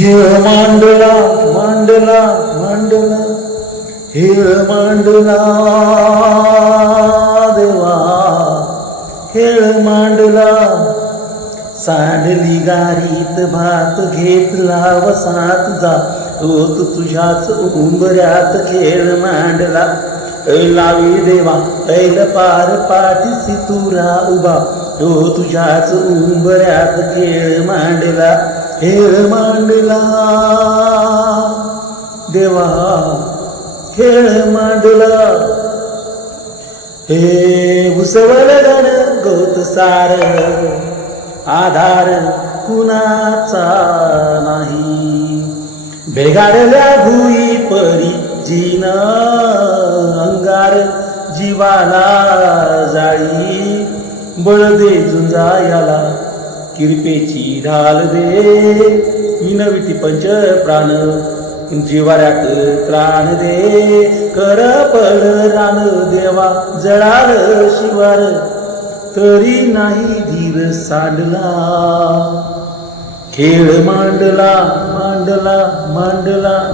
हेळ मांडला मांडला मांडला हेळ मांडला देवा. हेळ मांडला सांडली गारीत भात घेतला वसा जा. रोज तुझ्याच उंबऱ्यात खेळ मांडला. लावी देवा ऐल पार पाठीसी तुरा उभा. तो तुझ्याच उंबऱ्यात खेळ मांडला. खेळ मांडला. देवा खेळ मांडला. हे उसवल गण गौत सार आधार कुणाचा नाही. भेगाडल्या भुई परी जीन अंगार जीवाला जाळी बळ दे झुंजायाला किरपेची ढाल दे. मिनविटी पंच प्राण जिवाऱ्यात त्राण दे. कर पल रान देवा जळाल शिवार. तरी नाही धीर सांडला. खेळ मांडला मांडला मांडला.